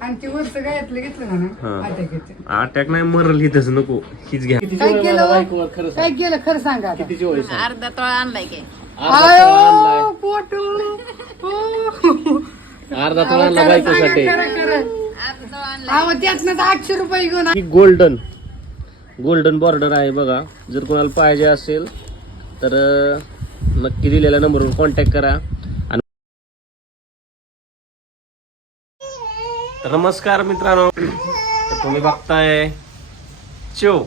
आणि ते वरचं गायतलं घेतलं हा. ना अटॅक येते अटॅक नाही मरल हिथच नको हीच घ्या काय केलं हो? काय केलं खरं सांगा आता. अर्धा तोळा आणलाय की आयो, पोटू. हो. अर्धा अहो, तोळा खरं सांगा, खरं, खरं. अर्धा तोळा आणलाय अहो, त्यातनं आठशे रुपये घेऊन ही गोल्डन गोल्डन बॉर्डर आहे बघा जर कोणाला पाहिजे असेल तर अं, नक्की दिलेल्या नंबरवर कॉन्टॅक्ट करा तर नमस्कार मित्रांनो. तर तुम्ही बघताय. चो.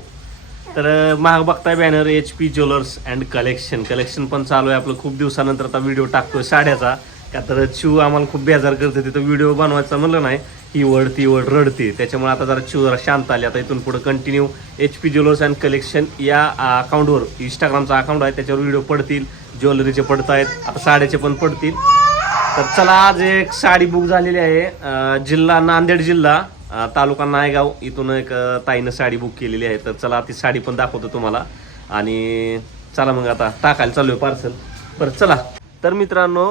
तर माग महाग बघताय banner H P jewellers and collection collection पण चालू आहे आपलं. खूप दिवसानंतर आता व्हिडिओ टाकतोय साड्याचा. का तर चिव आम्हाला खूप बेजार करते. तिथं व्हिडिओ बनवायचा म्हणलं नाही. ही वड ती वड रडते. त्याच्यामुळे आता जरा चिव जरा शांत आली. आता इथून पुढे continue H P jewellers and collection या अकाउंटवर इंस्टाग्रामचा अकाउंट आहे. त्याच्यावर व्हिडिओ पडतील. ज्वेलरीचे पडत आहेत आता साड्याचे पण पडतील. तर चला आज एक साडी बुक झालेली आहे. जिल्हा नांदेड जिल्हा तालुका नायगाव इथून एक ताईनं साडी बुक केलेली आहे. तर चला ती साडी पण दाखवतो तुम्हाला. आणि चला मग आता टाकायला चालू आहे पार्सल बरं चला. तर मित्रांनो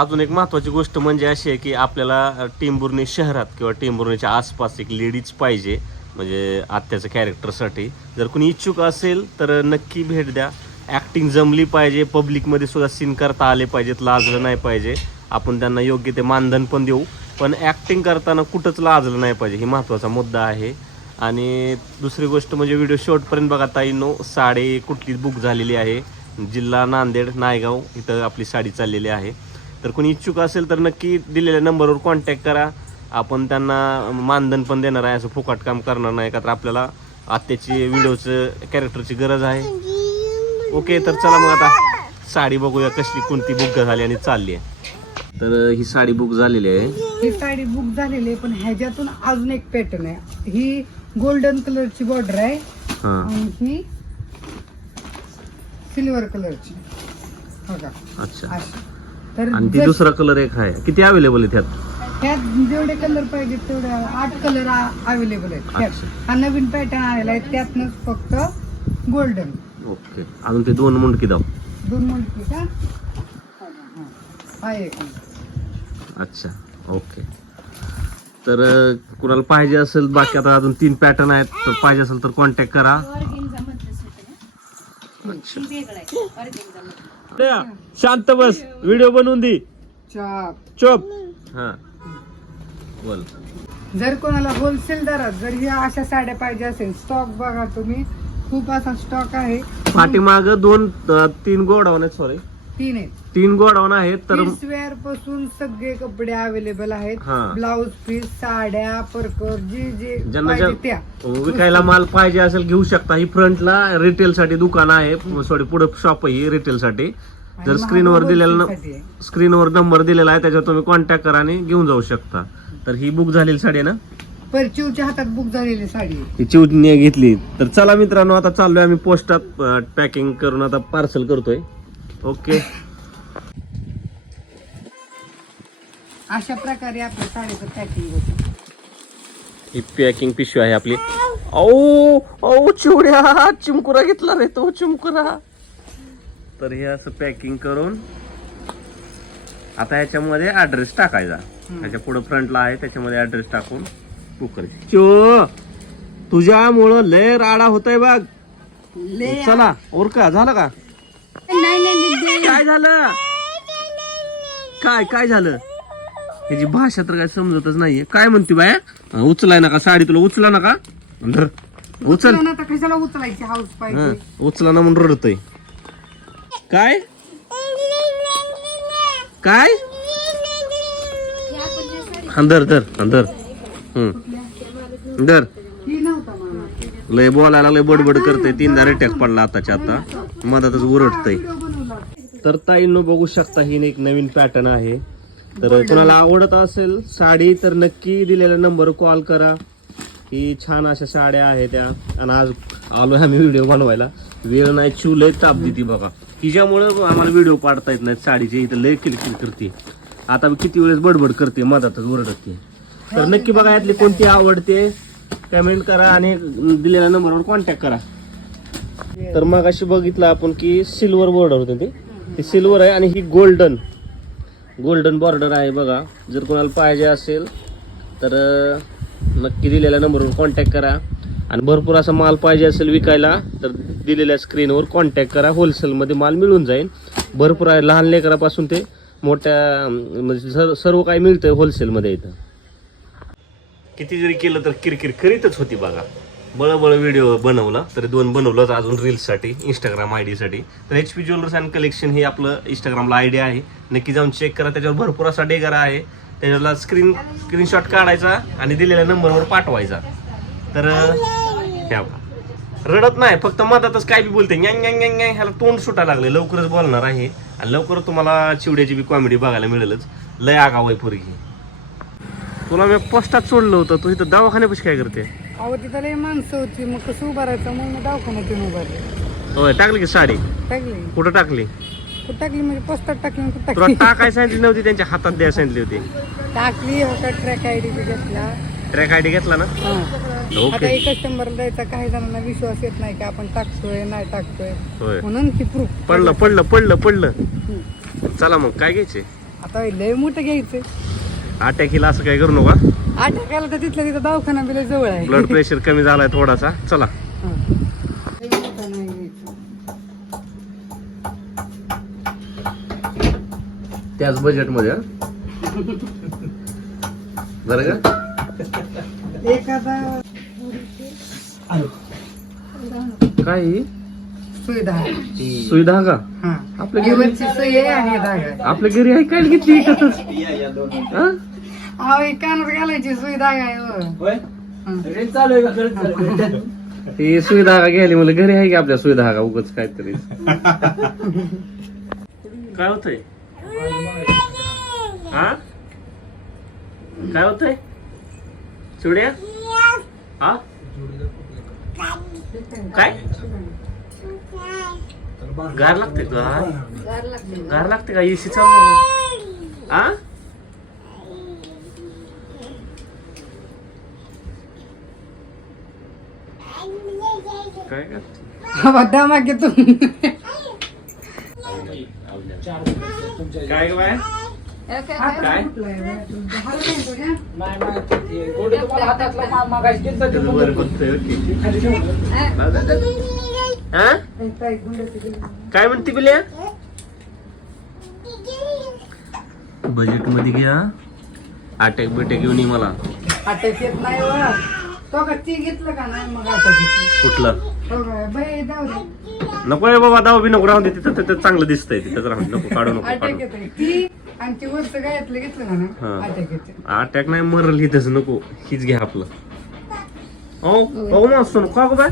अजून एक महत्त्वाची गोष्ट म्हणजे अशी आहे की आपल्याला टेंभुर्णी शहरात किंवा टेंभुर्णीच्या आसपास एक लेडीज पाहिजे म्हणजे आत्याचं कॅरेक्टरसाठी जर कोणी इच्छुक असेल तर नक्की भेट द्या. ॲक्टिंग जमली पाहिजे. पब्लिकमध्ये सुद्धा सीन करता आले पाहिजेत. लाजलं नाही पाहिजे. आपण त्यांना योग्य ते मानधन पण देऊ. पण ॲक्टिंग करताना कुठंच लाजलं नाही पाहिजे. ही महत्त्वाचा मुद्दा आहे. आणि दुसरी गोष्ट म्हणजे व्हिडिओ शॉर्टपर्यंत बघा ताईनो साडी कुठली बुक झालेली आहे. जिल्हा नांदेड नायगाव इथं आपली साडी चाललेली आहे. तर कोणी इच्छुक असेल तर नक्की दिलेल्या नंबरवर कॉन्टॅक्ट करा. आपण त्यांना मानधन पण देणार आहे. असं फुकट काम करणार नाही का तर आपल्याला आत्याची व्हिडिओचं कॅरेक्टरची गरज आहे. ओके तर चला मग आता साडी बघूया कसली कोणती बुक झाली आणि चालली आहे. तर ही साडी बुक झालेली आहे. ही साडी बुक झालेली आहे पण ह्याच्यातून अजून एक पॅटर्न आहे. ही गोल्डन कलरची बॉर्डर आहे हां. आणि ही सिल्वर कलरची बघा. अच्छा. अशी. तर आणि ती जर- दुसरा कलर एक आहे. किती अवेलेबल आहे त्यात त्यात जेवढे कलर पाहिजे तेवढे आठ कलर अवेलेबल आहेत. हा नवीन पॅटर्न आलेला आहे त्यातनं फक्त गोल्डन ओके. अजून ते दोन मुंडकी दाव. दोन मुलगी का. एक अच्छा ओके. तर अं, कुणाला पाहिजे असेल बाकी आता अजून तीन पॅटर्न आहेत तर पाहिजे असेल तर कॉन्टॅक्ट करा. अच्छा. शांत बस व्हिडिओ बनवून दे. चाप. चोप. हा. बोल. जर कोणाला होलसेल दरात जर ह्या अशा साड्या पाहिजे असेल स्टॉक बघा तुम्ही. खूप असा स्टॉक आहे. पाठीमाग दोन अं, तीन गोडाऊन आहेत सॉरी तीन आहेत. तीन गोडाऊन आहेत तर वेअरपासून सगळे कपडे अवेलेबल आहेत. हा. ब्लाऊज पीस साड्या परकर जे जे ज्यांना पाहिजे ज्या- त्या. विकायला माल पाहिजे असेल घेऊ शकता. ही फ्रंटला रिटेल साठी दुकान आहे. सॉरी पुढे शॉप आहे ही रिटेल साठी. आणि जर स्क्रीनवर महाग दिलेला साठी आहे. स्क्रीनवर नंबर दिलेला आहे त्याच्यावर तुम्ही कॉन्टॅक्ट करा आणि घेऊन जाऊ शकता. तर ही बुक झालेली साडी आहे ना? परचिवच्या हातात बुक झालेली साडी आहे. ही चिवटणी घेतली. तर चला मित्रांनो आता चाललोय आम्ही पोस्टात पॅकिंग करून आता पार्सल करतोय. ओके. अशा प्रकारे आपल्या साडीचं पॅकिंग होतं. ही पॅकिंग पिशवी आहे आपली. औ औ चिवड्या चिमकुरा घेतला रे तो चिमकुरा. तर हे असं पॅकिंग करून आता याच्यामध्ये ऍड्रेस टाकायचा. त्याच्या पुढे फ्रंटला आहे त्याच्यामध्ये ऍड्रेस टाकून बुक करायची. चो तुझ्यामुळं लय राडा होतय बघ. चला ओर का झालं का? काय झालं? काय काय झालं? ह्याची भाषा तर काय समजतच नाहीये. काय म्हणते बाया? उचलाय नका साडी तुला उचला नका. धर. उचल. ना कशाला उचलायची हाऊस हा, पाहिजे उचला ना म्हणून रडतय. काय? काय? हा धर धर हा धर. हम्म. धर. ही नव्हता मला लय बोलायला लय बडबड करते तीनदा रिटॅक पडला आताच्या आता. मधातच व्हिडिओ बनवला तर ताईंनो बघू शकता ही एक नवीन पॅटर्न आहे. तर कोणाला आवडत असेल साडी तर नक्की दिलेल्या नंबर कॉल करा. ही छान अशा साड्या आहेत त्या. आणि आज आलोय आम्ही व्हिडिओ बनवायला. वेळ नाही चिव लय ताप देते बघा. तिच्यामुळं आम्हाला व्हिडिओ पाडता येत नाहीत साडीचे. इथं लय किलकिल करते. आता मी किती वेळेस बडबड करते मधातच ओरडते. तर नक्की बघा यातली कोणती आवडते? कमेंट करा आणि दिलेल्या नंबरवर कॉन्टॅक्ट करा. तर मग अशी बघितलं आपण की सिल्वर बॉर्डर होते ती. ही सिल्वर आहे आणि ही गोल्डन गोल्डन बॉर्डर आहे बघा. जर कोणाला पाहिजे असेल तर नक्की दिलेल्या नंबरवर कॉन्टॅक्ट करा. आणि भरपूर असा माल पाहिजे असेल विकायला तर दिलेल्या स्क्रीनवर कॉन्टॅक्ट करा. होलसेलमध्ये माल मिळून जाईल. भरपूर आहे लहान लेकरापासून ते मोठ्या म्हणजे सर्व सर्व काही मिळतं होलसेलमध्ये इथं. किती जरी केलं तर किरकिर करीतच होती बघा. बळबळ व्हिडिओ बनवला तरी दोन बनवलंच अजून रील्ससाठी इंस्टाग्राम आय डीसाठी तर H P jewellers and collection हे आपलं इंस्टाग्रामला आय डी आहे. नक्की जाऊन चेक करा. त्याच्यावर भरपूर असा डेगरा आहे. त्याच्यावरला स्क्रीन स्क्रीनशॉट काढायचा आणि दिलेल्या नंबरवर पाठवायचा. तर ह्या रडत नाही फक्त मधातच काय बी बोलते. न्यांग न्यांग न्यांग न्यांग ह्याला तोंड सुटायला लागले. लवकरच बोलणार आहे आणि लवकरच तुम्हाला चिवड्याची बी कॉमेडी बघायला मिळेलच. लय आगाव आहे पोरगी. तुला मी पोस्टात सोडलं होतं. तू इथं दवाखान्यापाशी काय करते? अहो तिथं लय माणसं होती. मग कसं उभारायचं मग मी दवाखान्यात येऊन उभारले होय टाकली की साडी? टाकली. कुठं टाकली? कुठं टाकली? म्हणजे पोस्टात टाकली मग कुठं तुला टाकली? टाकाय सांगितली नव्हती त्यांच्या हातात द्यायला सांगितली होती. टाकली होता ट्रॅक आय डी घेतला. ट्रॅक आय डी घेतला ना? हा. आता ओके एक कस्टमर द्यायचा काही जणांना विश्वास येत नाही की आपण टाकतोय नाही टाकतोय? होय. म्हणून की प्रूफ पडलं पडलं पडलं पडलं. चला मग काय घ्यायचे? आता हे लय मोठं घ्यायचं. अटॅकीला असं काय करू नका. आठ टाकायला तर तिथल्या तिथं दवाखाना बिला जवळ आहे ब्लड प्रेशर कमी झालाय थोडासा चला हा. त्याच बजेटमध्ये बरं का एखादा काय? सुविधा आहे. सुविधा का हा आपल्या घरी सोय आहे धागा. आपल्या घरी आहे काय घेतली हा? अहो हे कानात घालायची सुविधा आहे हो. हा. ती सुविधा का घ्यायली? मला घरी आहे की आपल्या सुविधा का? उगच काहीतरी. काय होतंय? हा? काय होतंय? चिवड्या? हा? काय? गार लागते गार गार लागते का? एसी चालू हा? बाबा दमा घेतो काय बाय? काय? काय म्हणते पिल्या बजेटमध्ये घ्या. अटॅक बिटॅक येऊन ये मला. अटॅक येत नाही. तो का ती घेतलं का नाही मग अटॅक कुठलं? हो नको रे बाबा दावा बी नको राहून दे तिथं तिथं चांगलं दिसतंय तिथं राहून नको काढू नको काढू का हा. अटॅक नाही मरल हिथंच नको. हीच घ्या आपलं. ओ ओ मस्त का गो बाय?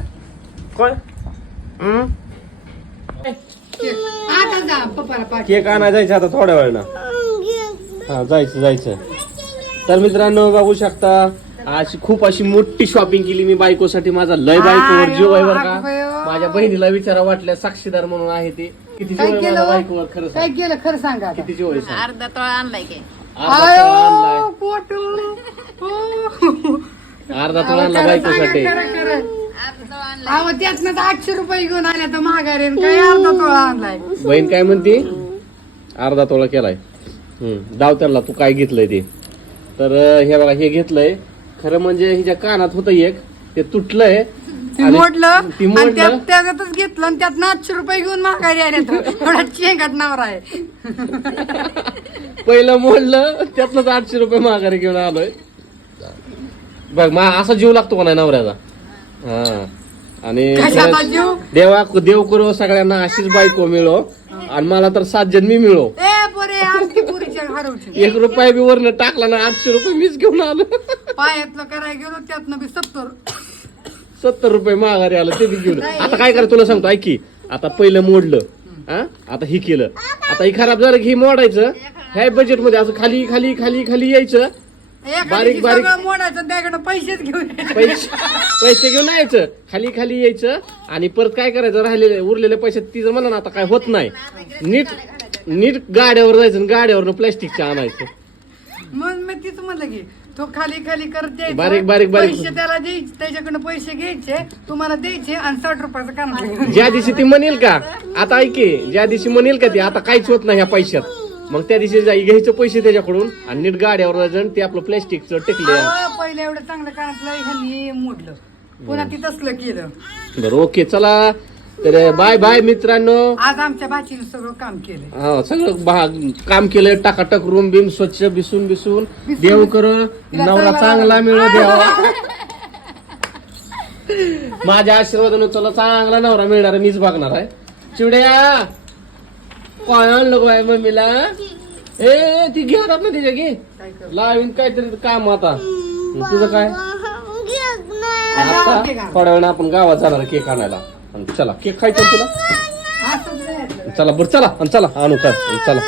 काय? केक आणा जायचं आता थोड्या वेळानं. हा जायचं जायचं. तर मित्रांनो बघू शकता. आज खूप अशी मोठी शॉपिंग केली मी बायकोसाठी. माझा लय बायकोवर जीव आहे बरं का. माझ्या बहिणीला विचारा वाटल्या साक्षीदार म्हणून आहे ते. किती जीव काय आहे माझ्या हो? बायकोवर खरं काय सांग केलं? खरं सांगा आता. किती जीव आहे सांग. अर्धा तोळा आणलाय की. अर्धा तोळा आणलाय. आयो पोटू. अर्धा तोळा आणला बायकोसाठी. अर्धा तोळा आणलाय. अहो त्यातनं तर आठशे रुपये घेऊन आल्या तर महागारी काय अर्धा तोळा आणलाय? बहीण काय म्हणते? अर्धा तोळा केलाय. हम्म दाव त्यांना तू काय घेतलंय ते? तर अं, हे बघा हे घेतलंय. खरं म्हणजे हिच्या कानात होतं एक ते तुटलंय. ती आणि मोडलं ती आणि मोडलं. त्यात त्याच्यातच घेतलं आणि त्यातनं आठशे रुपये घेऊन महागारी थोडा नवरा आहे. पहिलं मोडलं त्यातलंच आठशे रुपये माघारी घेऊन आलोय. बघ मा असा जीव लागतो का नाही नवऱ्याचा? हा. आणि कशाचा जीव? देवा देव करो सगळ्यांना अशीच बायको मिळो. आणि मला तर सात जन्मी मिळो. ए पोरे आमची पुरीच्या हरवची एक रुपया बी वरनं टाकला ना आठशे रुपये मीच घेऊन आलो. पायातलं करायला गेलो त्यातनं बी सत्तर. सत्तर रुपये माघारी आलं ते बी घेऊन. आता काय करा तुला सांगतो ऐकी आता पहिलं मोडलं. हा? आता ही केलं. आता ही खराब झालं की ही मोडायचं. ह्या बजेटमध्ये असं खाली खाली खाली खाली यायचं. बारीक- बारीक- मोडायचं त्याकडे पैसेच घेऊन यायचे. पैसे पैसे घेऊन यायचं. खाली खाली यायचं. आणि परत काय करायचं? राहिलेले उरलेले पैसे तिचं म्हणा ना आता काय होत नाही. नीट नीट गाड्यावर जायचं आणि गाड्यावरनं प्लॅस्टिकच्या आणायचं. मग मी तीच म्हणलं की तो खाली खाली करत द्यायचा. बारीक- बारीक- बारीक. पैसे त्याला द्यायचे त्याच्याकडनं पैसे घ्यायचे तुम्हाला द्यायचे आणि साठ रुपयाचं कानातलं ज्या दिवशी ती म्हणेल का आता ऐके ज्या दिवशी म्हणेल का ती आता काहीच होत नाही ह्या पैशात. मग त्या दिवशी जाई घ्यायचं पैसे त्याच्याकडून आणि नीट गाड्यावर आणि ते आपलं प्लॅस्टिकचं टेकले. अहो, पहिलं एवढं चांगलं कानातलं ह्यांनी मोडलं. पुन्हा ती तसलं केलं. बरं ओके चला. तर बाय बाय मित्रांनो. आज आमच्या भाचीने सगळं काम केलंय. हा सगळं भाग काम केलं टाकाटक रूम बिम स्वच्छ बिसून बिसून. देव कर. नवरा चांगला चांगला मिळो देवा. माझ्या आशीर्वादाने तुला चांगला नवरा मिळणार मीच बघणार आहे. चिवड्या काय आणलं बाय मम्मीला. ए ती घे ना त्याच्या घे. काय कर? लावीन काहीतरी काम आता. तुझं काय? आता. थोड्या वेळानं आपण गावात जाणार केक आणायला. आणि चला केक खायचा तुला. चला बरं चला आणि चला आणू चला चला